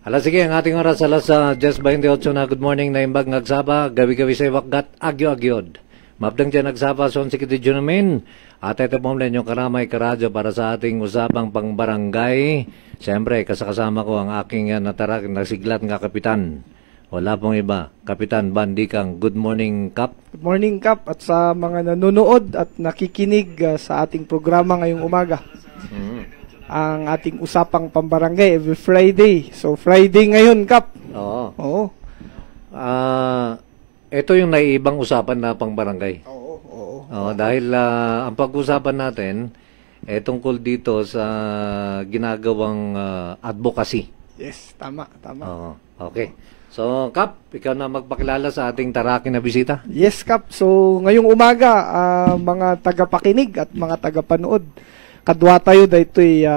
Sige, ang ating oras just 28 na good morning na imbag ngagsaba, gabi-gabi sa iwakgat, agyo-agyod. Mapdang dyan nagsaba, son si Kitidyo namin. At ito po mula yung karamay karadyo para sa ating usapang pangbarangay. Siyempre, kasama ko ang aking natarak, nasiglat nga kapitan. Wala pong iba, Kapitan Bandikang. Good morning, Kap. Good morning, Kap, at sa mga nanonood at nakikinig sa ating programa ngayong umaga. Ang ating usapang pambarangay every Friday. So, Friday ngayon, Kap. Oo. Oo. Ito yung naiibang usapan na pangbarangay. Oo. Dahil ang pag-usapan natin, tungkol dito sa ginagawang advocacy. Yes, tama. Oo. Okay. So, Kap, ikaw na magpakilala sa ating taraking na bisita. Yes, Kap. So, ngayong umaga, mga tagapakinig at mga tagapanood, kadwa tayo daytoy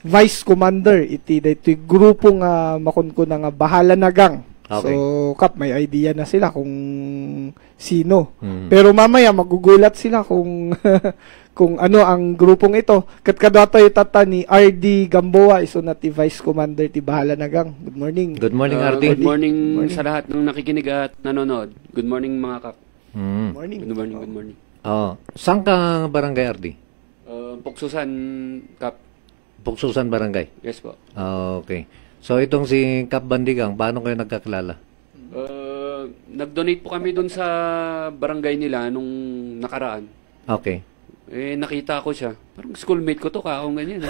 Vice Commander iti daytoy grupo nga makunkuno nga bahala nagang. Okay. So, Kap, may idea na sila kung sino. Pero mamaya magugulat sila kung kung ano ang grupong ito. Kadwa tayo tata ni RD Gamboa, iso na ti Vice Commander ti bahala nagang. Good morning. Good morning, RD. Good morning sa lahat ng nakikinig at nanonood. Good morning, mga Kap. Good morning. Good morning. Saan ka barangay, RD? Puksusan, Kap. Puksusan Barangay. Yes po. Okay. So itong si Kap Bandikang, paano kayo nagkakilala? Nag-donate po kami dun sa barangay nila nung nakaraan. Okay. Nakita ko siya. Parang schoolmate ko to, kaong ganyan.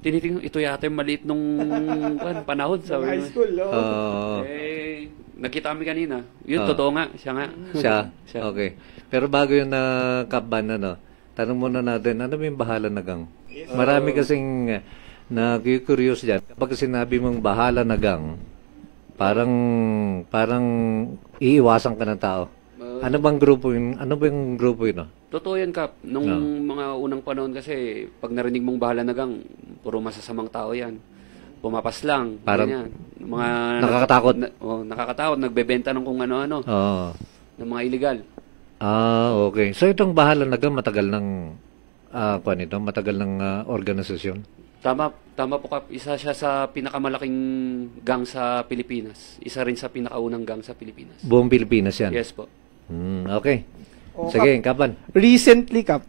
Tinitingnan, ito yata yung maliit nung panahon. Sabi High school, nakita kami kanina. Yun, totoo nga. Siya nga. Siya? Okay. Pero bago yun na Kapban, tanong muna natin, ano ba yung bahala nagang? Marami kasing na-curious dyan. Kapag sinabi mong bahala nagang, parang iiwasan ka ng tao. Ano bang grupo yun? Ano ba yung grupo yun? Totoo yan, Kap. Nung mga unang panahon kasi, pag narinig mong bahala nagang, puro masasamang tao yan. Pumapas lang. Parang ganyan. Mga nakakatakot. Nakakatakot. Nagbebenta ng kung ano-ano. Ng mga illegal. Okay. So itong bahala nagang matagal ng matagal ng organisasyon. Tama po, Kap. Isa siya sa pinakamalaking gang sa Pilipinas. Isa rin sa pinakaunang gang sa Pilipinas. Buong Pilipinas yan? Yes po. Okay. Sige, Kapan. Recently, Kap,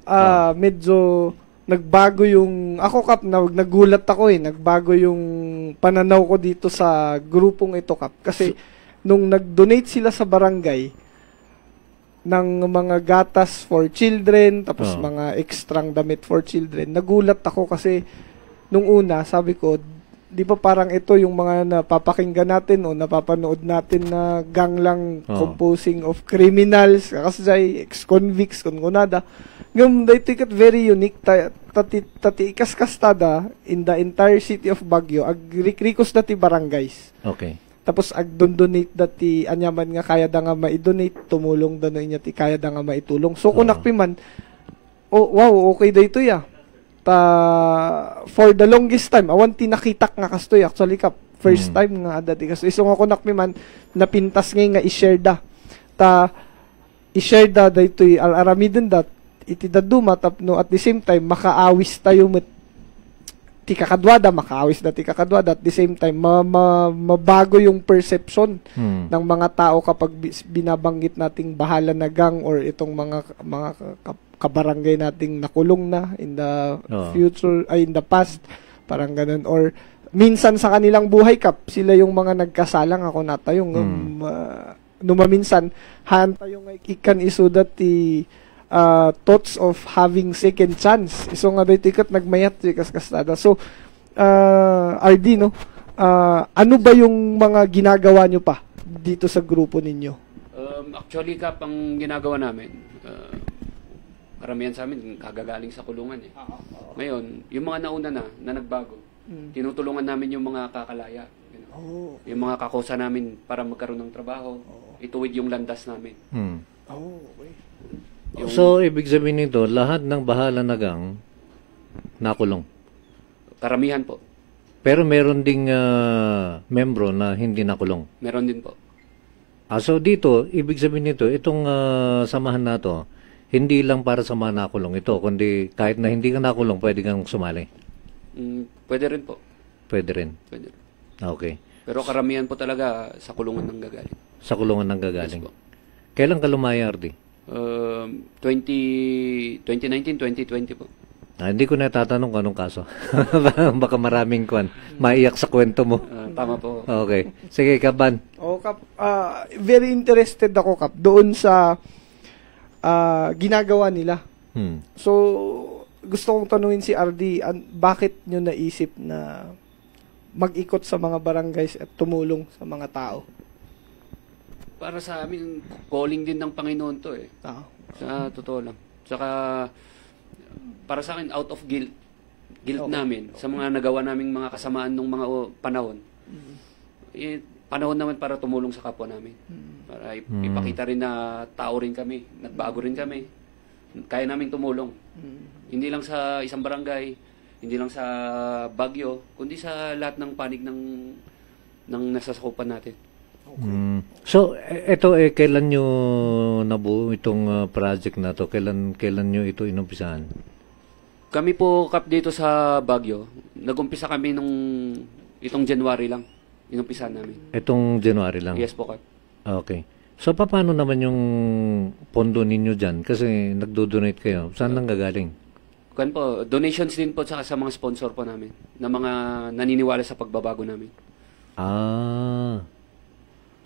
medyo nagbago yung... Ako, Kap, nagulat ako nagbago yung pananaw ko dito sa grupong ito, Kap. Kasi nung nag-donate sila sa barangay ng mga gatas for children, tapos mga extrang damit for children, nagulat ako kasi nung una, sabi ko, di ba parang ito yung mga napapakinggan natin o napapanood natin na gang lang composing of criminals, kakasay, ex-convicts, kunada. Ngayon, ito ikat very unique. Tati ikaskastada in the entire city of Baguio, agrikos dati barangays. Okay. Tapos ag-donate dati anyaman nga kaya da nga ma-donate, tumulong da na inya ti kaya da nga maitulong. So kung nakpiman, wow, okay da ito ya. For the longest time, awan ti nakitak nga kastoy actually, Kap. First time nga dati kastoy. So nga kung nakpiman, napintas nga i-share da. I-share da ito al-aramidin da, iti da duma, tapno at the same time, makaawis tayo ti kakadwada, makaawis na ti kakadwada, at the same time, mabago yung perception ng mga tao kapag binabanggit nating bahala na gang or itong mga kabarangay nating nakulong na in the future, in the past, parang ganun. Or minsan sa kanilang buhay, Kap, sila yung mga nagkasalang ako natayong numaminsan, hantayong ikan isudat ti thoughts of having second chance. So nga dito ikat nagmayat kastada. So RD, ano ba yung mga ginagawa nyo pa dito sa grupo ninyo? Actually, Kap, ang ginagawa namin, karamihan sa amin kagagaling sa kulungan Ngayon, yung mga nauna na nagbago, tinutulungan namin yung mga kakalaya. Yung mga kakosa namin para magkaroon ng trabaho, ituwid yung landas namin. Okay. So, ibig sabihin nito, lahat ng bahala nagang nakulong? Karamihan po. Pero meron ding membro na hindi nakulong? Meron din po. So, dito, ibig sabihin nito, itong samahan na to, hindi lang para sa mga nakulong ito, kundi kahit na hindi ka nakulong, pwede kang sumali? Pwede rin po. Pwede rin. Pwede rin. Okay. Pero karamihan po talaga sa kulungan ng gagaling. Sa kulungan ng gagaling. Yes po. Kailan ka lumaya, RD? 2019, 2020 po. Hindi ko natatanong kung anong kaso. Baka maraming maiyak sa kwento mo. Tama po. Okay. Sige, Kaban. Kap, very interested ako, Kap, doon sa ginagawa nila. So, gusto kong tanungin si RD, bakit nyo naisip na mag-ikot sa mga barangays at tumulong sa mga tao? Para sa amin, calling din ng Panginoon to eh. Sa totoo lang. Saka, para sa akin, out of guilt namin sa mga nagawa naming mga kasamaan nung mga panahon. Panahon naman para tumulong sa kapwa namin. Para ipakita rin na tao rin kami, nagbago rin kami. Kaya namin tumulong. Hindi lang sa isang barangay, hindi lang sa Baguio, kundi sa lahat ng panig ng nasasakupan natin. So, ito kailan nyo nabuo itong project na to? Kailan nyo ito inumpisahan? Kami po, Kap, dito sa Baguio, nag-umpisa kami itong January lang. Inumpisahan namin. Itong January lang? Yes po, Kap. Okay. So, paano naman yung pondo ninyo dyan? Kasi nagdo-donate kayo. Saan nang gagaling? Kan po, donations din po sa mga sponsor po namin na mga naniniwala sa pagbabago namin.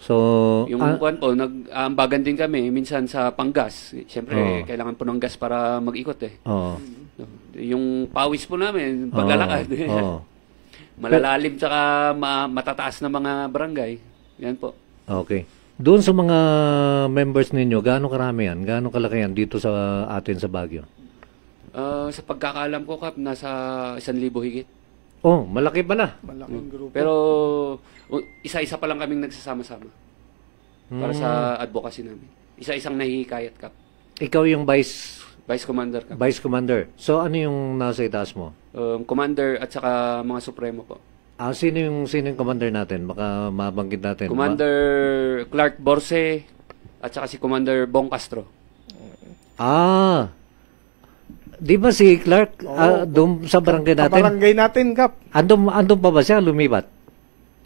So, yung kuan po, nag-aambagan din kami minsan sa panggas. Siyempre, kailangan po ng gas para mag-ikot eh. Yung pawis po namin, paglalakad. Malalalim tsaka matataas na mga barangay. Yan po. Okay. Doon sa mga members ninyo, gaano karami yan? Gaano kalaki yan dito sa atin sa Baguio? Sa pagkakaalam ko, Kap, nasa 1,000 higit. Malaki pala. Malaking grupo. Pero isa-isa pa lang kaming nagsasama-sama para sa advocacy namin. Isa-isang nahihikayat, Kap. Ikaw yung Vice Commander, Kap. Vice Commander. So, ano yung nasa itaas mo? Commander at saka mga Supremo po. Sino yung commander natin? Baka mabanggit natin. Commander Clark Borse at saka si Commander Bong Castro. Di ba si Clark doon sa barangay natin? Sa barangay natin, Kap. Andun pa ba siya? Lumibat?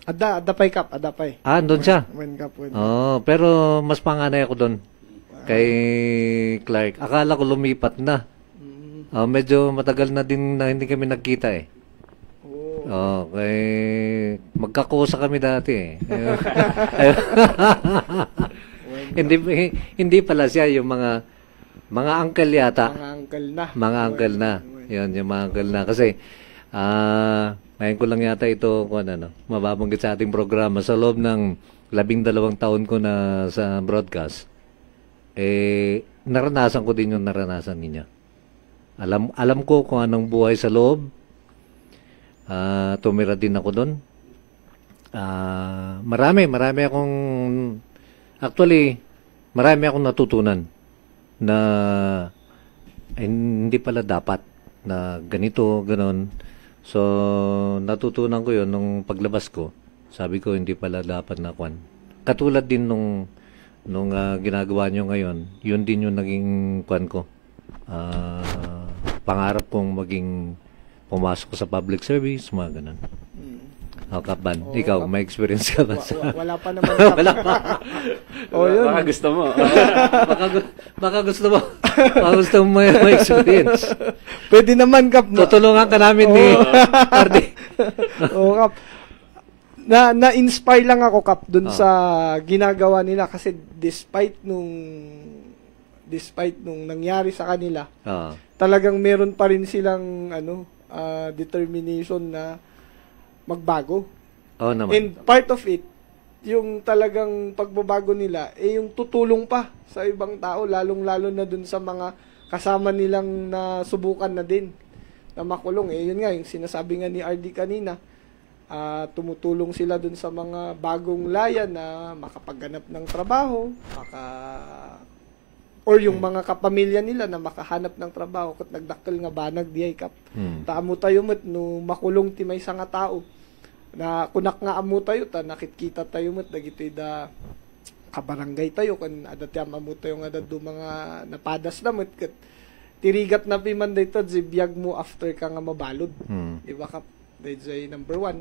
Adapay, Kap. Adapay. Andun siya? When, Kap. Pero mas panganay ako doon. Kay Clark. Akala ko lumipat na. Medyo matagal na din na hindi kami nagkita eh. Magkakusa kami dati eh. Hindi pala siya yung mga uncle yata. Mga uncle na. Yun, yung mga uncle na. Kasi, ngayon ko lang yata ito, mababanggit sa ating programa. Sa loob ng 12 taon ko na sa broadcast, naranasan ko din yung naranasan ninyo. Alam ko kung anong buhay sa loob. Tumira din ako doon. Marami akong natutunan na hindi pala dapat na ganito, ganon. So, natutunan ko yun nung paglabas ko. Sabi ko, hindi pala dapat na kwan. Katulad din nung ginagawa nyo ngayon, yun din yung naging kwan ko. Pangarap kong maging pumasok sa public service, mga ganun. Kaban, ikaw, may experience ka ba? Wala pa naman. Wala pa. Yun. Baka gusto mo. Baka gusto mo. Baka gusto mo may experience. Pwede naman, Kap. Tutulungan ka namin ni Ardi. Kap. Na-inspire lang ako, Kap, dun sa ginagawa nila kasi despite nung nangyari sa kanila, talagang meron pa rin silang determination na magbago. Naman. And part of it, yung talagang pagbabago nila, yung tutulong pa sa ibang tao, lalong-lalo na dun sa mga kasama nilang nasubukan na din na makulong. Yun nga, yung sinasabi nga ni RD kanina, tumutulong sila dun sa mga bagong layan na makapagganap ng trabaho, or yung mga kapamilya nila na makahanap ng trabaho kat nagdakkel nga banag diay, Kap. Taamo tayo met no makulong ti may nga tao na kunak nga amo tayo ta nakitkita tayo met dagitoy da kabarangay tayo kan adat yam amo tayo nga do mga napadas na met kat tirigat na piman dayto zibiyag mo after ka nga mabalod. Di ba, Kap? Dahil sa number one,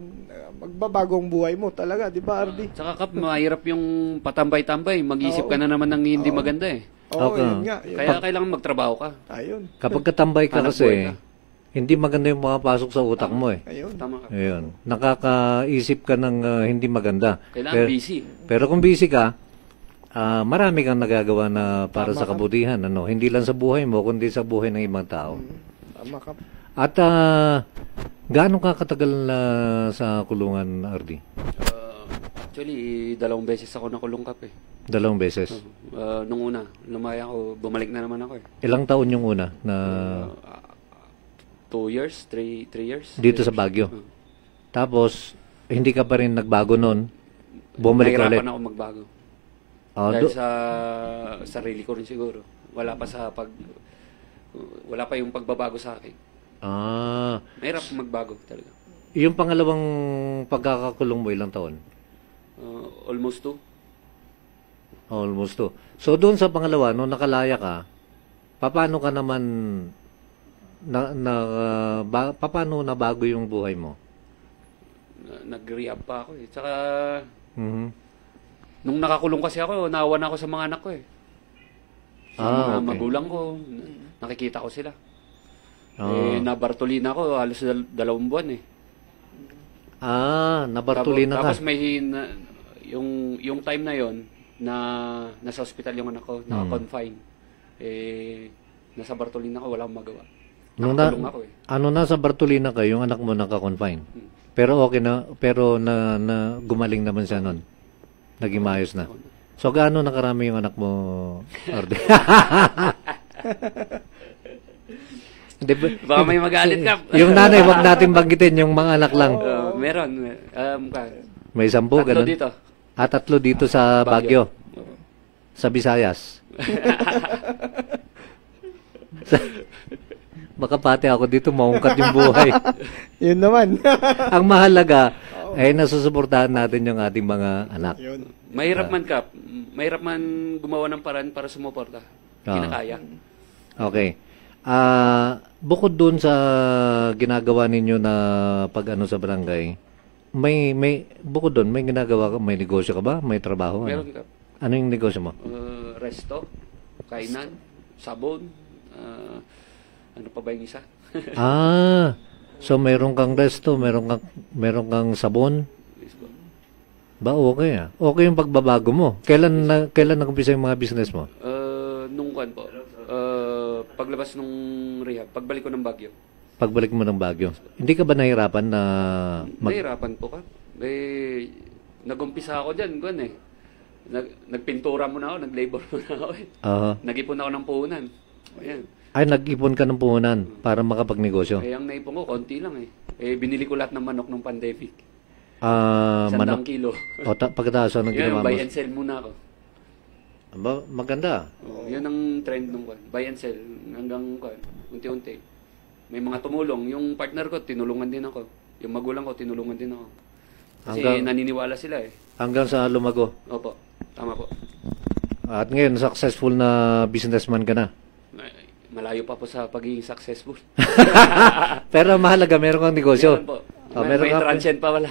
magbabagong buhay mo talaga, di ba, Ardi? Tsaka Kap, mahirap yung patambay-tambay. Mag-isip ka na naman ng hindi maganda eh. Oo, Okay. yun nga. Yun. Kaya kailangan magtrabaho ka. Ayun. Kapag katambay ka Hanap buhay kasi, ka. hindi maganda yung makapasok sa utak mo eh. Ayun. Tama ka. Ayun. Nakakaisip ka ng hindi maganda. Kailangan busy. Pero kung busy ka, marami kang nagagawa na para sa kabutihan. Ano? Hindi lang sa buhay mo, kundi sa buhay ng ibang tao. Tama ka. At gaano ka katagal na sa kulungan, Ardi? Actually, 2 beses ako nakulong Kap eh. 2 beses. Nung una, lumaya ako, bumalik na naman ako eh. Ilang taon yung una na 2 years, 3 years. dito sa Baguio? Tapos, hindi ka pa rin nagbago noon? Bumalik ka ulit? Nahirapan ako magbago. Do- Dahil sa sarili ko rin siguro. Wala pa yung pagbabago sa akin. Mahirap magbago talaga. Yung pangalawang pagkakakulong mo, ilang taon? Almost 2. Almost 2. So, doon sa pangalawa, nung nakalaya ka, paano ka naman, paano nabago yung buhay mo? Nag-rehab pa ako eh. Tsaka, Mhm. nung nakakulong kasi ako, naawa na ako sa mga anak ko eh. Sa mga Okay. magulang ko, nakikita ko sila. Ah. Nabartolina ako, halos 2 buwan eh. Nabartolina ka. Tapos may yung time na yon na nasa hospital yung anak ko, naka-confine. Nasa Bartolina ko, wala akong magawa. Nakakulong ako eh. Nasa Bartolina ka, yung anak mo naka-confine. Pero okay na, pero na gumaling naman siya noon. Naging maayos na. So, gaano nakarami yung anak mo, Arde? Hindi ba? Baka may magalit ka. Yung nanay, wag natin banggitin, yung mga anak lang. Meron. May 10, 3 ganun. dito. 3 dito sa Baguio. Sa Visayas. Baka pati ako dito, maungkat yung buhay. Yun naman. Ang mahalaga, ay nasusuportahan natin yung ating mga anak. Yun. Mahirap man Kap. Mahirap man gumawa ng paraan para sumuporta. Kinakaya. Okay. Bukod dun sa ginagawa ninyo na pag-ano sa barangay, bukod dun, may ginagawa ka, may negosyo ka ba? May trabaho? Meron Kap. Ano yung negosyo mo? Resto, kainan, sabon, ano pa ba yung isa? So meron kang resto, meron kang sabon? Ba, okay ah. Okay yung pagbabago mo. Kailan nag-umpisa yung mga business mo? Nung kwan po, paglabas nung rehab, pagbalik ko ng Baguio. Pagbalik mo ng Baguio. Hindi ka ba nahirapan na Nahirapan po ka. Nag-umpisa ako dyan, kwan eh. Nagpintura muna ako, nag-labor muna ako eh. Nag-ipon ako ng puhunan. Ayan. Ay, nag-ipon ka ng puhunan para makapagnegosyo? Ang naipon ko, konti lang eh. Binili ko lahat ng manok nung pandemic. Manok. 100 kilo. Pagkatapos ng Yun, ginawa mo? buy and sell muna ako. Aba, maganda. Yun ang trend nung kwan. Buy and sell. Hanggang kwan, unti-unti. May mga tumulong. Yung partner ko, tinulungan din ako. Yung magulang ko, tinulungan din ako. Kasi naniniwala sila eh. Hanggang sa lumago. Opo, tama po. At ngayon, successful na businessman ka na. Malayo pa po sa pagiging successful. Pero mahalaga, meron kang negosyo. Meron po. Meron May ka- transient pa wala.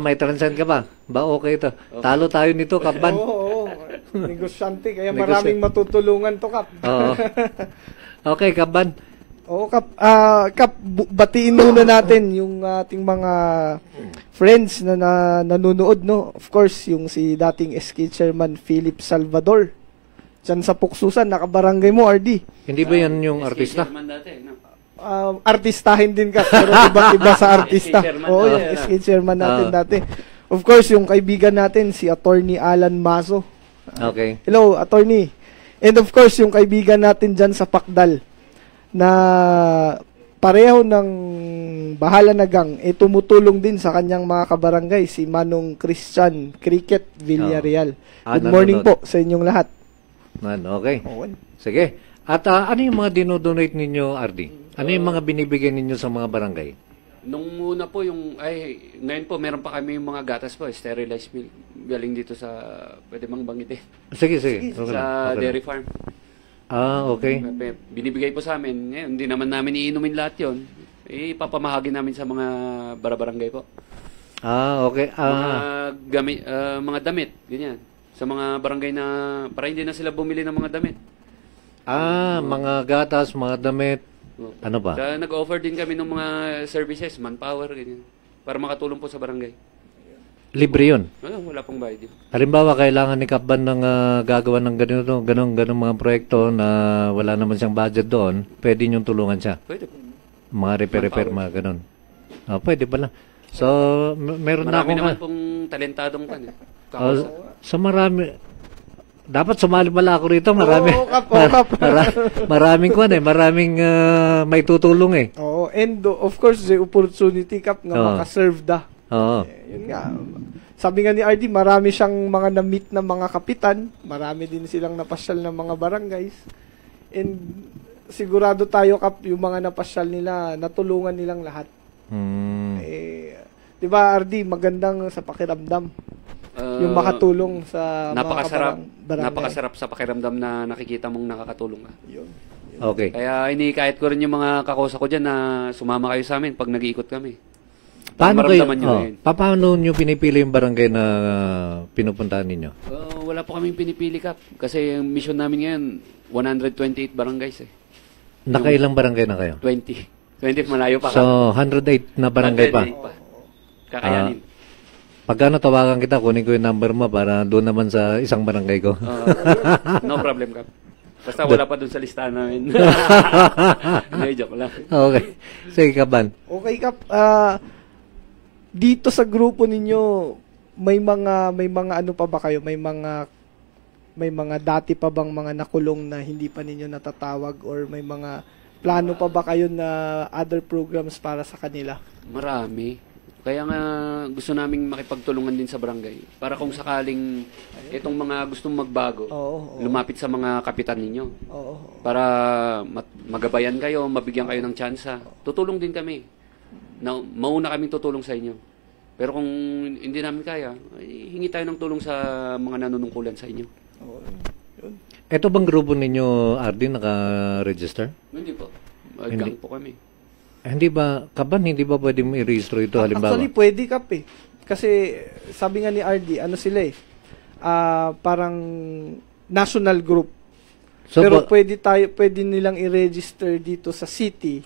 May transcend ka ba? Ba, okay ito. Talo tayo nito, Kapan. Oo. Negosyante. Kaya maraming matutulungan to, Kap. Oo. Okay, Kapan. Oo, Kap. Kap, batiin muna natin yung ating mga friends na nanonood, no? Of course, yung si dating SK Chairman Philip Salvador. Diyan sa Puksusan, nakabarangay mo, RD. Hindi ba yan yung artista? Chairman dati, no? Artistahin din ka, pero iba sa artista. SK chairman Oo, dati, yung SK Chairman natin dati. Of course, yung kaibigan natin, si Attorney Alan Mazo. Okay. Hello, Attorney. And of course, yung kaibigan natin dyan sa Pakdal na pareho ng bahala na gang, tumutulong din sa kanyang mga kabarangay, si Manong Christian Cricket Villarreal. Good morning nanonood. po sa inyong lahat. Okay. Oo. Sige. At ano yung mga dinodonate ninyo, Ardi? Ano yung mga binibigay ninyo sa mga barangay? Nung una po ngayon po meron pa kami yung mga gatas po, sterilized milk. Galing dito sa, pwede mang bangitin, Sige. Okay sa lang. dairy farm. Okay. Binibigay po sa amin. Ngayon, hindi naman namin iinumin lahat yon. ipapamahagi namin sa mga barabarangay po. Okay. Mga damit, ganyan. Sa mga barangay na, para hindi na sila bumili ng mga damit. Mga gatas, mga damit. Ano ba? Nag-offer din kami ng mga services, manpower, ganyan. Para makatulong po sa barangay. Libre yun. Wala pong bayad yun. Halimbawa, kailangan ni Kapban ng gagawa ng ganun mga proyekto na wala naman siyang budget doon, pwede niyong tulungan siya. Pwede po. Mga repair, mga ganun. Pwede pala. So, meron na Marami akong... naman pong talentadong kan. So, marami... Dapat sumali pala ako rito. Marami. Maraming maraming may tutulong eh. Oo, and of course, the opportunity Kap nga makaserve da. Oo. Yun nga. Sabi nga ni RD, marami siyang mga na-meet na mga kapitan, marami din silang napasyal ng mga barangays. And sigurado tayo Kap, yung mga napasyal nila, natulungan nilang lahat. Di ba RD, magandang sa pakiramdam. Yung makatulong sa napakasarap, mga barangay. Napakasarap sa pakiramdam na nakikita mong nakakatulong ka. Yun. Okay. Kaya inikahit ko rin yung mga kakosa ko dyan na sumama kayo sa amin pag nag-iikot kami. Paano yun. Paano nyo pinipili yung barangay na pinupuntahan ninyo? Wala po kaming pinipili Kap. Kasi yung mission namin ngayon, 128 barangays eh. Nakailang barangay na kayo? 20 malayo pa. So, 108 na barangay pa? 108 pa. Kakayanin. Pagkano tawagan kita, kunin ko yung number mo para doon naman sa isang barangay ko. No problem Kap. Basta wala pa doon sa listahan namin. Hindi, joke lang. Okay. Sige, Kaban. Okay Kap, dito sa grupo ninyo may mga ano pa ba kayo? May mga dati pa bang mga nakulong na hindi pa ninyo natatawag or may mga plano pa ba kayo na other programs para sa kanila? Marami. Kaya nga gusto naming makipagtulungan din sa barangay para kung sakaling itong mga gustong magbago, lumapit sa mga kapitan ninyo. Para magabayan kayo, mabigyan kayo ng tsansa. Tutulong din kami. Mauna kaming tutulong sa inyo. Pero kung hindi namin kaya, hingi tayo ng tulong sa mga nanunungkulan sa inyo. Ito bang grupo ninyo, Ardi, naka-register? Hindi po. Gang po kami. Hindi ba, Kaban, hindi ba pwedeng i-registro ito halimbawa? Actually, pwede Kap eh. Kasi sabi nga ni RD, ano sila eh, parang national group. So, pero pwede nilang i-register dito sa city,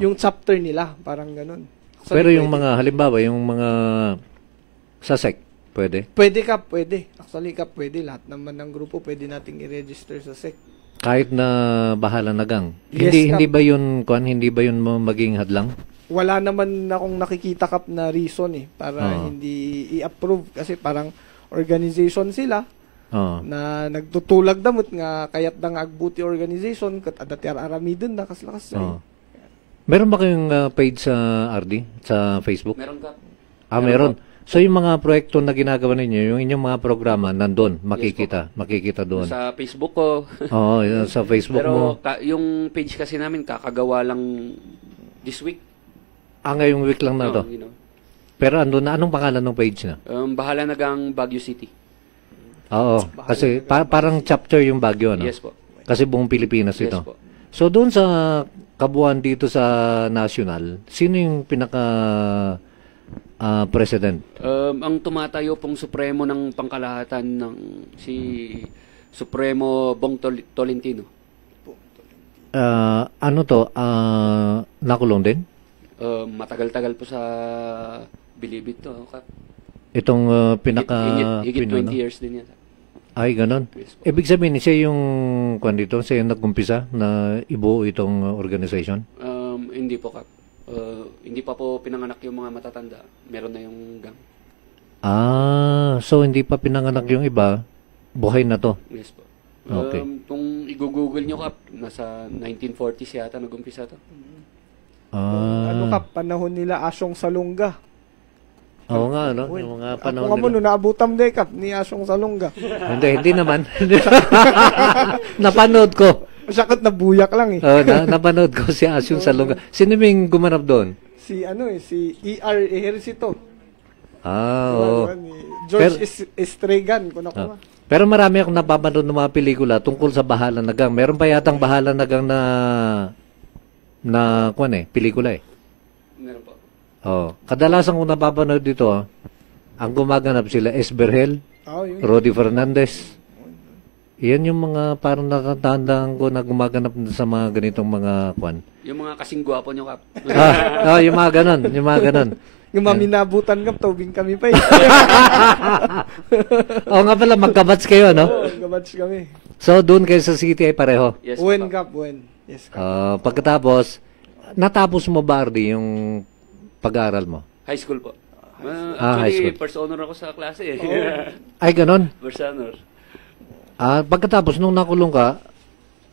yung chapter nila, parang ganun. Actually, pero yung mga, halimbawa, yung mga sa SEC, pwede? Pwede Kap, pwede. Actually Kap, pwede. Lahat naman ng grupo pwede nating i-register sa SEC. Kahit na bahala na gang. Yes, hindi ba yun maging hadlang? Wala naman akong nakikita Kap na reason eh para hindi i-approve kasi parang organization sila na nagtutulag damot nga kayat da nga agbuti organization kat adatyar aramidon na kaslakas. Meron ba kayong page sa RD sa Facebook? Meron Kap. Meron. So yung mga proyekto na ginagawa ninyo, yung inyong mga programa nandun, makikita doon. Sa Facebook ko. Sa Facebook mo. Pero yung page kasi namin kakagawa lang this week. Ngayong week lang na to. Pero andun na, anong pangalan ng page na? Bahala na gang Baguio City. Oo, kasi parang chapter yung Baguio, no? Yes po. Kasi buong Pilipinas ito. Yes po. So doon sa kabuuan dito sa national, sino yung pinaka president? Ang tumatayo pong supremo ng pangkalahatan ng si Supremo Bong Tolentino. Ano to? Nakulong din? Matagal-tagal po sa Bilibid to. Itong higit 20 years din yan. Ay, ganon. Yes, Ibig sabihin, siya yung siya yung nagkumpisa na ibuo itong organization? Hindi po Kap. Hindi pa po pinanganak yung mga matatanda. Meron na yung gang. So hindi pa pinanganak yung iba, buhay na to? Yes po. Okay. Kung i-google nyo Kap, nasa 1940s yata nag-umpisa to. Ano Kap, panahon nila Asyong Salonga. Oo nga, no? Yung mga panahon ako nga mo, no, naabutam de Kap, ni Asyong Salonga. hindi naman. Napanood ko. Masyakot na buyak lang eh. Napanood ko si Asyong Salonga. Sino yung gumanap doon? Si E.R. Ejercito. Oo. George Estregan. Pero marami akong napapanood ng mga pelikula tungkol sa Bahala na Gang. Meron pa yatang Bahala na Gang na pelikula eh. Kadalasan kung napapanood dito, ang gumaganap sila Esberhel, Yun. Rodi Fernandez. Yan yung mga parang natatandaan ko na gumaganap sa mga ganitong mga kwan. Yung mga kasing gwapo nyo, Kap. Yung mga ganon, yung mga ganon. Yung maminabutan Kap, tubing kami pa eh. Oo nga pala, magkabats kayo, no? Oo, gabats kami. So, doon kayo sa city ay pareho. Yes, Wen Kap. Kap, Wen. Yes, Kap. Pagkatapos, natapos mo ba, Ardy, yung pag-aaral mo? High school po. high Actually, school. first honor ako sa klase eh. Ay, ganon. First honor. Pagkatapos, nung nakulong ka,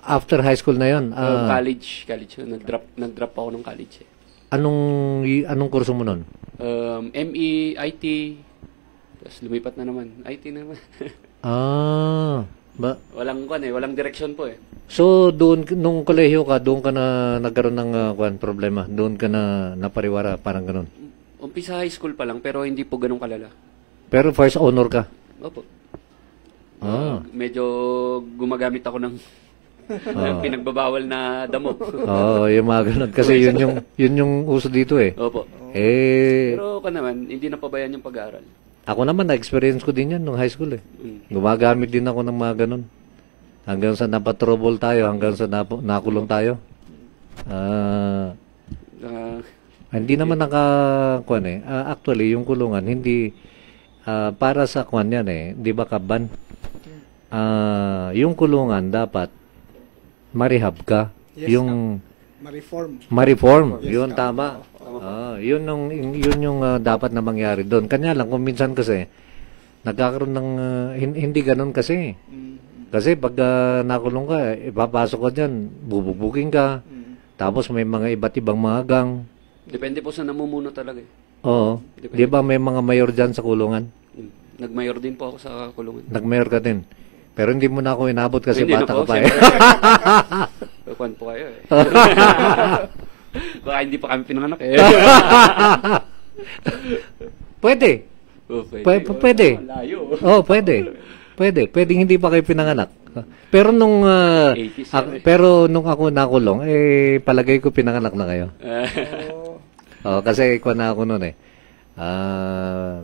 after high school na yon, College. Nag-drop ako ng college eh. anong kurso mo nun? ME, IT, tapos lumipat na naman. IT na naman. Walang direksyon po eh. So, doon, nung kolehiyo ka, doon ka na nagkaroon ng problema. Doon ka na napariwara, parang ganun. Umpisa high school pa lang, pero hindi po ganun kalala. Pero first honor ka. Opo. Medyo gumagamit ako ng pinagbabawal na damo. Yung mga ganun. Kasi yun yung uso dito eh. Opo. Pero Pero naman, hindi napabayaan yung pag-aaral. ako naman, na-experience ko din yan nung high school eh. Gumagamit din ako ng mga ganun. Hanggang sa napatrouble tayo, hanggang sa nakulong tayo. Hindi naman nakakuan eh. Actually, yung kulungan, hindi para sa kuan yan eh. Di ba kaban? Yung kulungan, dapat marehab ka. Yes, yung Ma-reform. ma-reform. Yun, tama. Yun yung dapat na mangyari doon. Kanya lang, kung minsan kasi, nagkakaroon ng, hindi ganun kasi. Kasi pag nakulong ka, ipapasok ka dyan, bubugbugin ka, tapos may mga iba't ibang mga gang. Depende po sa namumuno talaga eh. Oo. Di ba may mga mayor dyan sa kulungan? Nagmayor din po ako sa kulungan. Nag-mayor ka din. Pero hindi mo na ako inabot kasi Hindi na bata po, ka pa eh. Kuwan po kayo eh. Baka hindi pa kami pinanganak eh. Pwede. Pwede. Layo. Pwede. Pwedeng hindi pa kayo pinanganak. Pero nung 80s yan eh. pero nung ako nakulong, palagay ko pinanganak na kayo. Kasi ikaw na ako noon eh.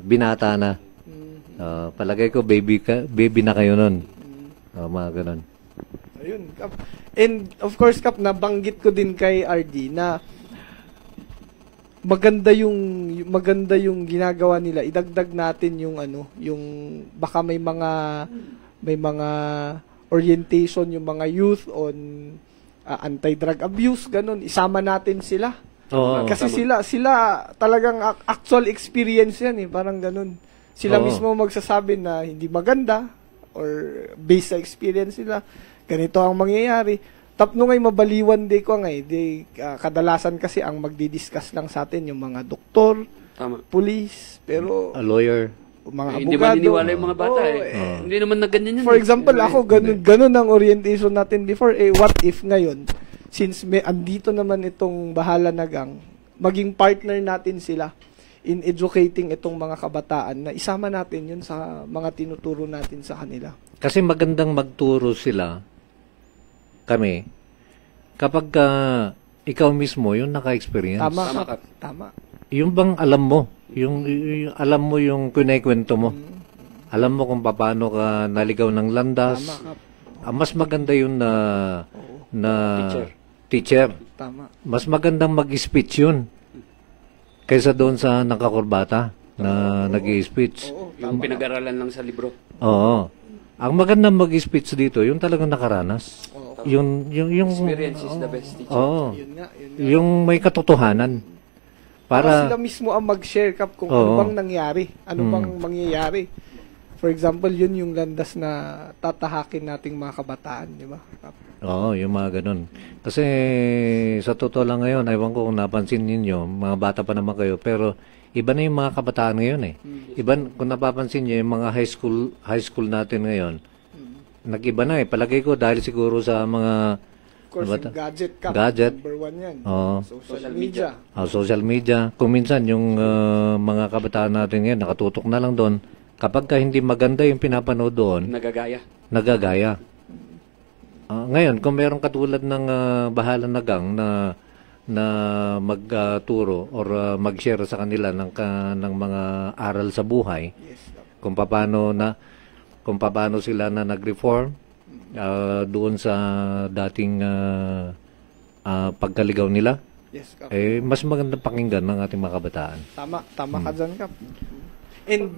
Binata na. Palagay ko baby na kayo noon. Mga ganun. Ayun, Kap. And of course, Kap, nabanggit ko din kay RD na maganda yung ginagawa nila. Idagdag natin yung yung baka may mga orientation yung mga youth on anti-drug abuse, ganun. Isama natin sila. Kasi sila talagang actual experience yan eh, parang ganun. Sila mismo magsasabi na hindi maganda or based sa experience nila, ganito ang mangyayari. Tapno ngay mabaliwan day ko ngay, kadalasan kasi ang magdi-discuss lang sa atin yung mga doktor, police, pero A lawyer. mga Hindi abogado. ba niniwala yung mga bata eh. Hindi naman nagganyan yan. For example, ako ganun ang orientation natin before. What if ngayon, since andito naman itong bahala na gang, maging partner natin sila in educating itong mga kabataan na isama natin yun sa mga tinuturo natin sa kanila. Kasi magandang magturo sila, kami, kapag ikaw mismo yung naka-experience. Tama. Yung bang alam mo, yung alam mo yung kinekwento mo. Alam mo kung paano ka naligaw ng landas. Mas maganda yun na teacher. Tama. Mas magandang mag-speech yun kaysa doon sa nakakurbata na nag-i-speech. Yung pinag-aralan lang sa libro. Oo. Ang magandang mag-speech dito, yung talagang nakaranas. Yung Experience is the best teacher. Oo. Yun nga. Yung may katotohanan. Para sila mismo ang mag-share, Kap, kung ano bang nangyari. Ano bang mangyayari. For example, yun yung landas na tatahakin nating mga kabataan, di ba, Kap? Oo, yung mga ganun. Kasi sa totoo lang ngayon, ewan ko kung napansin ninyo, mga bata pa naman kayo, pero iba na yung mga kabataan ngayon eh. Iba, kung napapansin nyo, yung mga high school natin ngayon, nag-iba na eh. Palagay ko dahil siguro sa mga Of course, yung gadget, Kap. Gadget. Number one yan. Oo. Social media. Social media. Kung minsan yung mga kabataan natin ngayon, nakatutok na lang doon. Kapag ka hindi maganda yung pinapanood doon, nagagaya. Ngayon, kung meron katulad ng bahala na gang na na magturo or mag-share sa kanila ng mga aral sa buhay Yes, Kap. kung paano sila na nag-reform doon sa dating pagkaligaw nila. Yes, Kap. Mas magandang pakinggan ng ating mga kabataan. Tama ka dyan, Kap. And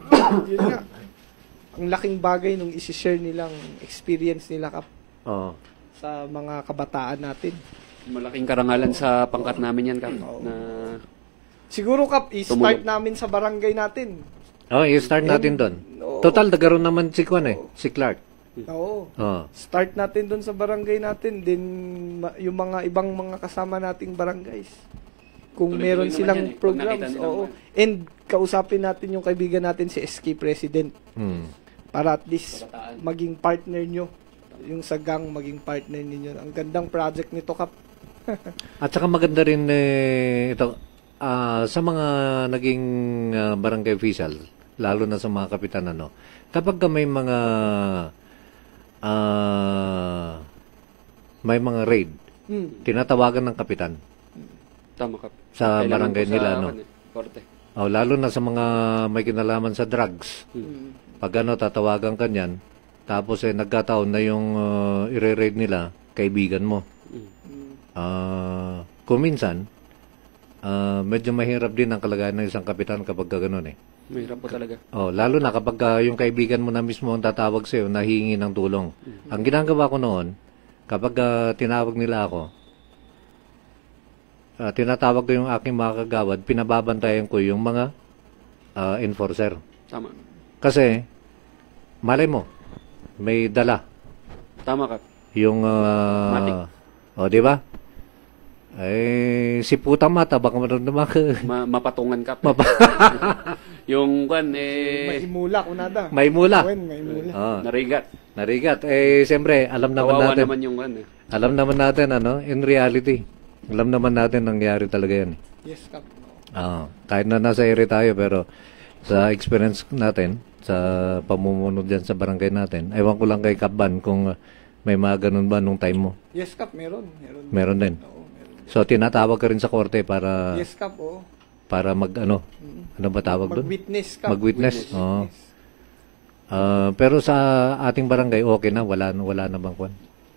yun nga, ang laking bagay nung isi-share nilang experience nila, Kap, Oo. sa mga kabataan natin. Malaking karangalan sa pangkat namin yan, Kap. Na Siguro, Kap, i-start namin sa barangay natin. I-start natin doon. Oo. Total, nagkaroon naman si si Clark. Oo. Oo. Start natin doon sa barangay natin, din yung mga ibang mga kasama nating barangays. Kung Tuloy-tuloy meron naman silang yan eh, pag programs, nakita nila oo. naman. And kausapin natin yung kaibigan natin si SK President para at least Kabataan. maging partner nyo. Yung sa gang, maging partner ninyo. Ang gandang project nito, Kap. At saka maganda rin ito sa mga naging barangay official, lalo na sa mga kapitan, kapag ka may mga raid, tinatawagan ng kapitan tama, Kap. sa Kailangan barangay po sa nila, korte. lalo na sa mga may kinalaman sa drugs. Pag tatawagan ka niyan, tapos nagkataon na yung ire-raid nila, kaibigan mo. Kung minsan, medyo mahirap din ang kalagayan ng isang kapitan kapag gano'n Mahirap po talaga. Lalo na kapag yung kaibigan mo na mismo ang tatawag sa'yo, nahihingi ng tulong. Ang ginagawa ko noon, kapag tinawag nila ako, tinatawag ko yung aking mga kagawad, pinababantayan ko yung mga enforcer. Tama. Kasi, malay mo, may dala. Tama, Kap. Yung, Matik. di ba? Si putang mata, baka maramdaman ka. Mapatungan, Kap. Yung May imula, kunada. May mula. May imula. narigat. Siyempre, alam naman Kawawa natin. naman yung Alam naman natin, in reality, alam naman natin nangyari talaga yan. Yes, Kap. Kahit na nasa area tayo, pero sa experience natin, sa pamumuno dyan sa barangay natin, ewan ko lang kay Kapban kung may mga ganun ba nung time mo. Yes, Kap, meron. Meron din. Oo, meron. So, tinatawag ka rin sa korte para Yes, Kap, oo. para ano ba tawag doon? Mag-witness, Kap. Mag-witness. Oo. Pero sa ating barangay, okay na. Wala na bang kwan?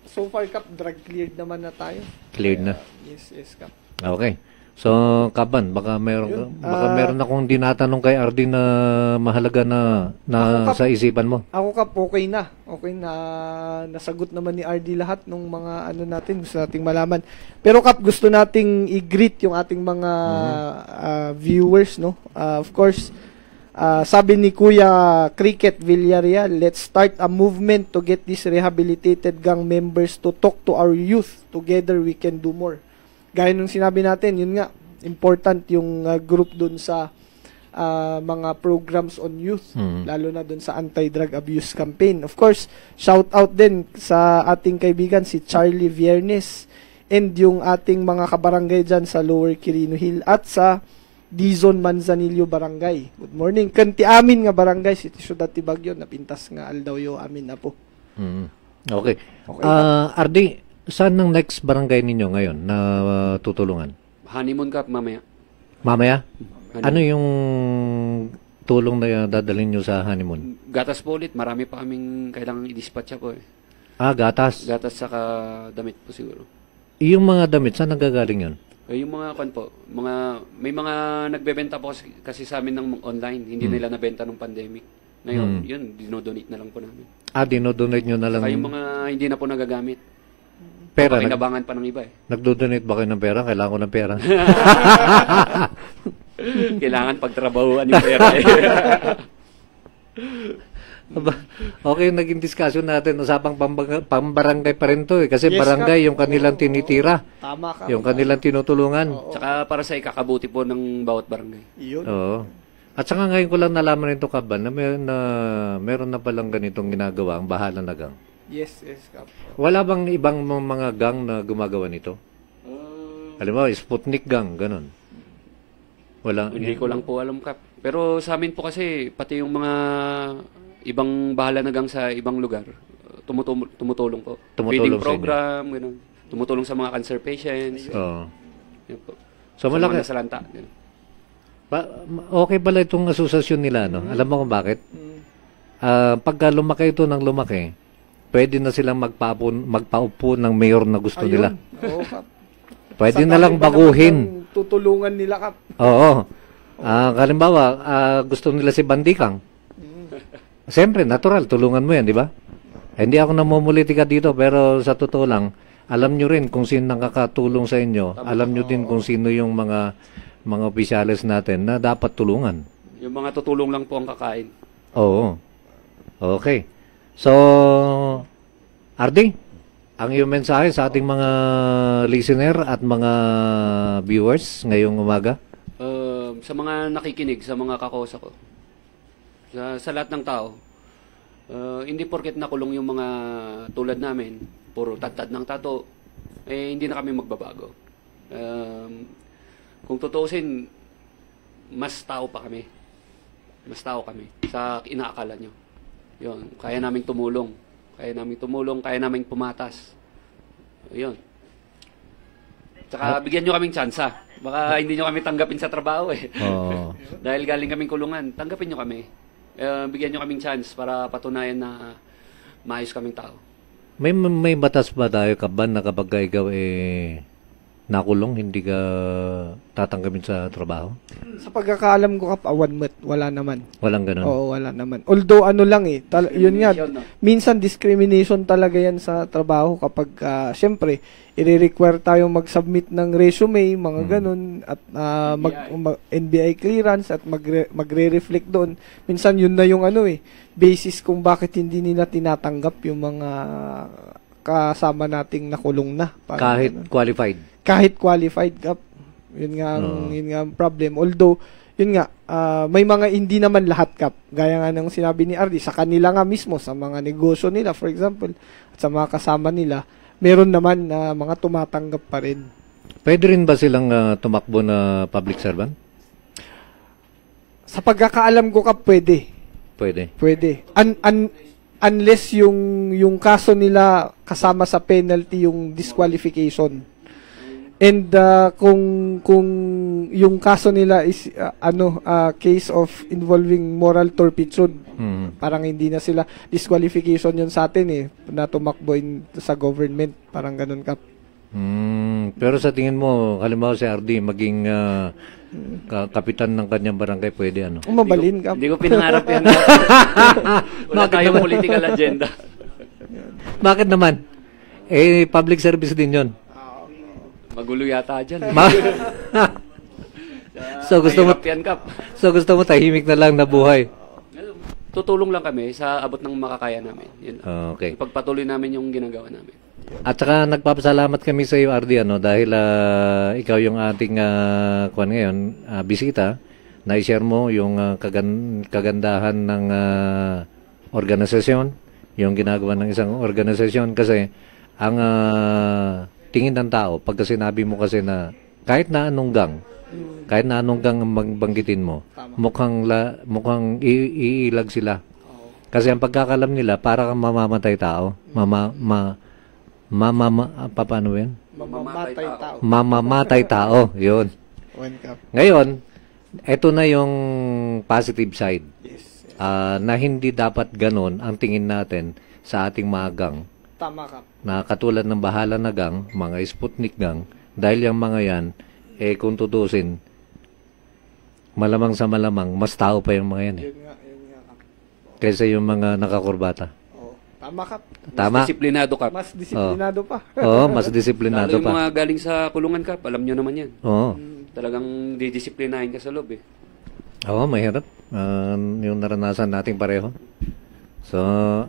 So far, Kap, drug cleared naman na tayo. Cleared na. Yes, Kap. Okay. So, Kaban, baka meron akong dinatanong kay Ardi na mahalaga na Kap, sa isipan mo. Ako, Kap, okay na. Okay na. Nasagot naman ni RD lahat ng mga natin. Gusto nating malaman. Pero, Kap, gusto nating i-greet yung ating mga viewers, no? Of course, sabi ni Kuya Cricket Villarreal, let's start a movement to get these rehabilitated gang members to talk to our youth. Together, we can do more. Gaya nung sinabi natin, yun nga, important yung group dun sa mga programs on youth, lalo na dun sa anti-drug abuse campaign. Of course, shout out din sa ating kaibigan si Charlie Viernes and yung ating mga kabarangay dyan sa Lower Quirino Hill at sa Dizon Manzanillo Barangay. Good morning. Kanti amin nga barangay, City Ciudad Tibagyo, napintas nga aldawyo amin na po. Okay. Ardi, saan ang next barangay ninyo ngayon na tutulungan? Honeymoon, Kap, mamaya. Mamaya? Ano yung tulong na dadalhin nyo sa honeymoon? Gatas po ulit. Marami pa kaming kailangang i-dispatcha po Gatas. Gatas saka damit po siguro. Yung mga damit, saan nagagaling yun? Yung mga po, may mga nagbebenta po kasi sa amin ng online. Hindi nila nabenta nung pandemic. Ngayon, yun, dinodonate na lang po namin. Dinodonate nyo na lang. Saka yung mga hindi na po nagagamit. Pera. Pakinabangan pa ng iba Nagdo-donate ba kayo ng pera? Kailangan ko ng pera. Kailangan pagtrabahuan yung pera Okay, naging discussion natin. Usapang pambarangay pa rin to Kasi Yes, barangay Kap. yung kanilang tinitira. Tama, Kap. Yung kanilang tinutulungan. Tsaka para sa ikakabuti po ng bawat barangay. Yun. Oo. At saka ngayon ko lang nalaman nito, Kaban, na meron na palang ganitong ginagawa ang bahala na gang. Yes, Kap. Wala bang ibang mga gang na gumagawa nito? Halimbawa, Sputnik gang, ganun. Wala. Hindi ko lang po alam, Kap. Pero sa amin po kasi, pati yung mga ibang bahala na gang sa ibang lugar, tumutulong po. Tumutulong Feeding sa inyo. program, ganun. Tumutulong sa mga cancer patients. Oo. Yun po. So, Sa mga malaki. nasalanta. Yun. Okay pala itong asosasyon nila, no? Alam mo kung bakit? Pagka lumaki ito ng lumaki, pwede na silang magpaupo ng mayor na gusto nila. Oo, Kap. Pwede Sa na lang dami ba baguhin. naman ng tutulungan nila, Kap. Oo. Kalimbawa, gusto nila si Bandikang. Siyempre, natural, tulungan mo yan, di ba? Hindi ako namumulitika dito, pero sa totoo lang, alam nyo rin kung sino nakakatulong sa inyo. Alam nyo din kung sino yung mga opisyalis natin na dapat tulungan. Yung mga tutulong lang po ang kakain. Oo. Okay. So, Ardi, ang iyong mensahe sa ating mga listener at mga viewers ngayong umaga? Sa mga nakikinig, sa mga kakosa ko, sa lahat ng tao, hindi porket nakulong yung mga tulad namin, puro tad ng tato, hindi na kami magbabago. Kung tutuusin, mas tao pa kami. Mas tao kami sa inaakala nyo. Yun, kaya naming tumulong. Kaya naming pumatas. Yun. Tsaka bigyan nyo kaming tsansa. Baka hindi nyo kami tanggapin sa trabaho eh. Oo. Dahil galing kaming kulungan, tanggapin nyo kami. Bigyan nyo kaming chance para patunayan na maayos kaming tao. May batas ba tayo, Kaban, na kapag ka ikaw nakulong, hindi ka tatanggapin sa trabaho? Sa pagkakaalam ko, Kap, 1 month, wala naman. Walang ganun? Oo, wala naman. Although, ano lang yun nga, Discrimination, no? minsan discrimination talaga yan sa trabaho kapag, syempre, i-require tayong mag-submit ng resume, mga ganun, at NBI clearance, at magre-reflect doon. Minsan, yun na yung basis kung bakit hindi nila tinatanggap yung mga kasama nating nakulong na. Parang Kahit ganun. qualified? Kahit qualified, Kap. Yun nga ang problem. Although, yun nga, may mga hindi naman lahat, Kap. Gaya nga ng sinabi ni Ardi, sa kanila nga mismo, sa mga negosyo nila, for example, at sa mga kasama nila, meron naman na mga tumatanggap pa rin. Pwede rin ba silang tumakbo na public servant? Sa pagkakaalam ko, Kap, pwede. Pwede. Unless yung kaso nila kasama sa penalty yung disqualification. And kung yung kaso nila is case of involving moral turpitude, parang hindi na sila disqualification yun sa atin na tumakbo sa government, parang ganun, Kap. Pero sa tingin mo, halimbawa si RD maging kapitan ng kanyang barangay, pwede Mabalin, Kap. Hindi ko pinangarap yan. Wala tayong political agenda. Bakit naman? Public service din yun. Magulo yata dyan. So gusto mo Mahirap yan, Kap. tahimik na lang na buhay. Tutulong lang kami sa abot ng makakaya namin. Yun. Okay. Ipagpatuloy namin yung ginagawa namin. At saka nagpapasalamat kami sa iyo, Ardi, dahil ikaw yung ating bisita, na i-share mo yung kagandahan ng organisasyon, yung ginagawa ng isang organisasyon, kasi ang tingin ng tao, pagka sinabi mo kasi na kahit na anong gang ang magbanggitin mo, mukhang iilag sila. Kasi ang pagkakalam nila, para kang mamamatay tao. Paano yan? Mamamatay tao. Yun. Ngayon, eto na yung positive side. Na hindi dapat ganon ang tingin natin sa ating mga gang. Tama, Kap. Na katulad ng bahala na gang, mga Sputnik gang, dahil yung mga yan, kung tutusin, malamang sa malamang, mas tao pa yung mga yan Yun nga, Kap. kaysa yung mga nakakurbata. Tama, Kap. Tama? Mas disiplinado, Kap. Mas disiplinado pa. Oo, mas Lalo disiplinado yung pa. mga galing sa kulungan, Kap. Alam nyo naman yan. Oo. Talagang didisiplinahin ka sa loob eh. Oo, mahirap. Yung naranasan nating pareho. So,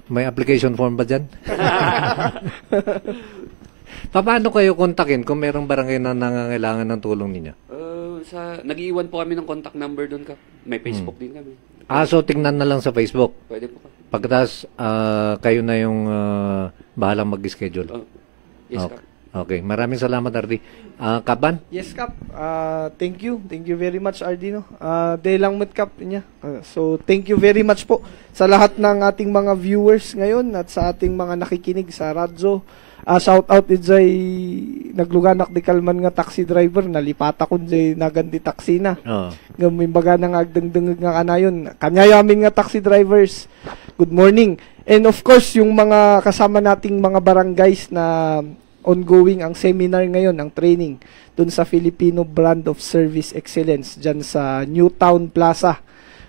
may application form ba dyan? Paano kayo kontakin kung merong barangay na nangangailangan ng tulong ninyo? Nag-iwan po kami ng contact number doon, Kap. May Facebook din kami. So tingnan na lang sa Facebook. Pwede po, Kap. Pagkatapos, kayo na yung bahalang mag-schedule. Oh. Yes, Kap. Okay, maraming salamat, Ardi. Kaban? Yes, Kap. Thank you. Thank you very much, Ardino. Day lang met, Kap, niya. So, thank you very much po sa lahat ng ating mga viewers ngayon at sa ating mga nakikinig sa radyo shout out ijay nagluganak di kalman nga taxi driver nalipata kun jay nagandi taxi na. Oh. Nga may baga nang agdengdeng nga kanayon. Kanyayamin nga taxi drivers. Good morning. And of course, yung mga kasama nating mga barangays na ongoing ang seminar ngayon, ang training dun sa Filipino Brand of Service Excellence dyan sa Newtown Plaza.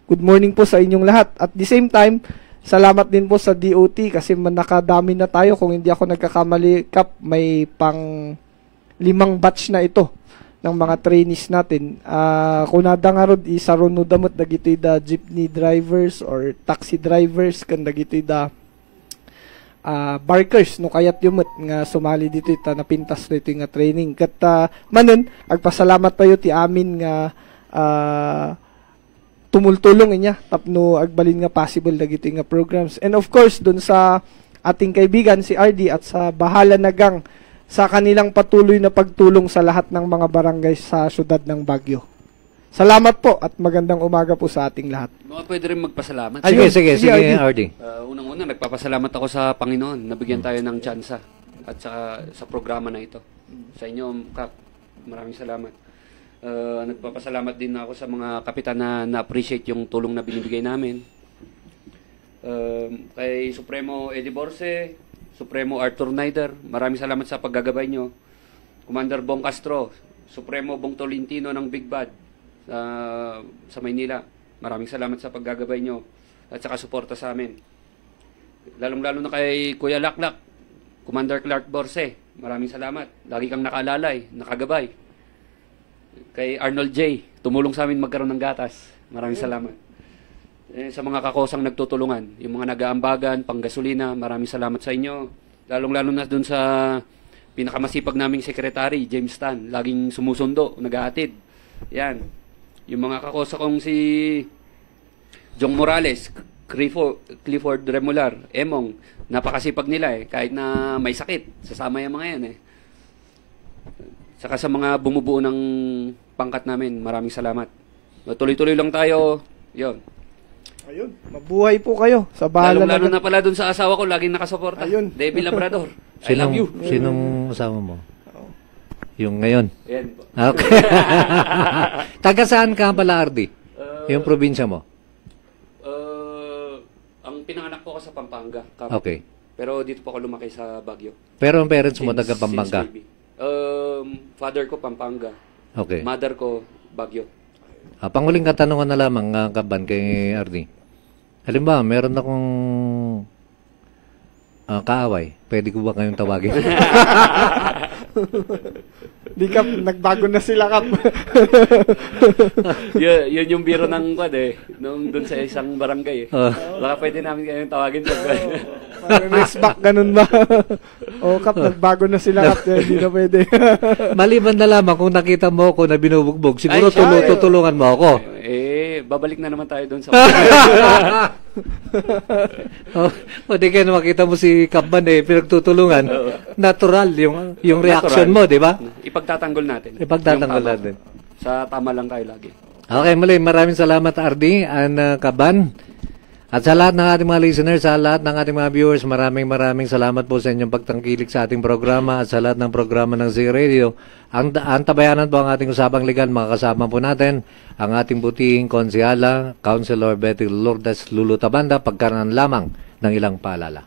Good morning po sa inyong lahat. At the same time, salamat din po sa DOT kasi nakadami na tayo. Kung hindi ako nagkakamali, Kap, may pang 5 batch na ito ng mga trainees natin. Kunada nga rod, isaron no damot dagitoy da jeepney drivers or taxi drivers kan dagitoy da barkers no kayat yumot nga sumali dito ita napintas dito nga training. Kat manon, agpasalamat tayo ti amin nga tumultulong inya tapno agbalin nga possible dagiti nga programs. And of course dun sa ating kaibigan si RD at sa bahala nagang sa kanilang patuloy na pagtulong sa lahat ng mga barangay sa syudad ng Baguio. Salamat po at magandang umaga po sa ating lahat. Mga pwede rin magpasalamat. Sige, RD. Unang-una, nagpapasalamat ako sa Panginoon. Nabigyan tayo ng tsansa at sa programa na ito. Sa inyo, Kap, maraming salamat. Nagpapasalamat din ako sa mga kapitan na na-appreciate yung tulong na binibigay namin. Kay Supremo Eddie Borse, Supremo Arthur Naider, maraming salamat sa paggagabay nyo. Commander Bong Castro, Supremo Bong Tolentino ng Big Bad sa Maynila, maraming salamat sa paggagabay nyo at saka suporta sa amin. Lalong-lalo na kay Kuya Laklak, Commander Clark Borse, maraming salamat. Lagi kang nakaalalay, nakagabay. Kay Arnold J, tumulong sa amin magkaroon ng gatas. Maraming salamat. Sa mga kakosang nagtutulungan, yung mga nag-aambagan, panggasolina, maraming salamat sa inyo. Lalong-lalo na dun sa pinakamasipag naming sekretary, James Tan, laging sumusundo, naghahatid. Yan. Yung mga kakosa kong si Jong Morales, Clifford Remular, Emong, napakasipag nila kahit na may sakit, sasama yung mga yan Saka sa mga bumubuo ng pangkat namin, maraming salamat. Tuloy-tuloy lang tayo. Yun. Ayun, mabuhay po kayo. Sa bahala Lalo na pala dun sa asawa ko, laging nakasuporta. Ayun. Debbie Labrador. I love you. Sinong asawa mo? Yung ngayon? Yan po. Okay. Taga saan ka pala, RD? Yung probinsya mo? Ang pinanganak po ako sa Pampanga. Okay. Pero dito po ako lumaki sa Baguio. Pero ang parents mo taga Pampanga? Since baby. Father ko Pampanga. Okay. Mother ko Baguio. Panguling katanungan na lamang, Kaban, kay RD. Halimbawa, meron akong kaaway. Pwede ko ba kayong tawagin? Di Kap, nagbago na sila Kap. Yun yung biro ng quad nung dun sa isang barangay Baka pwede namin kayong tawagin Race back, ganun ba? Kap, nagbago na sila Kap. Hindi na pwede. Maliban na lamang kung nakita mo ako na binubugbog, siguro tutulungan mo ako. Babalik na naman tayo dun sa di kaya makita mo si Kapban pinagtutulungan. Natural yung reaction mo, di ba? Ipagtatanggol natin. Ipagtatanggol natin. Sa tama lang tayo lagi. Okay, muli. Maraming salamat, RD and Kaban. At sa lahat ng ating mga listeners, sa lahat ng ating mga viewers, maraming salamat po sa inyong pagtangkilik sa ating programa at sa lahat ng programa ng Z Radio. Ang tabayanan po ang ating usapang legal, mga kasama po natin, ang ating butihing konsyala, Councilor Betty Lourdes Lulu Tabanda, pagkaraan lamang ng ilang paalala.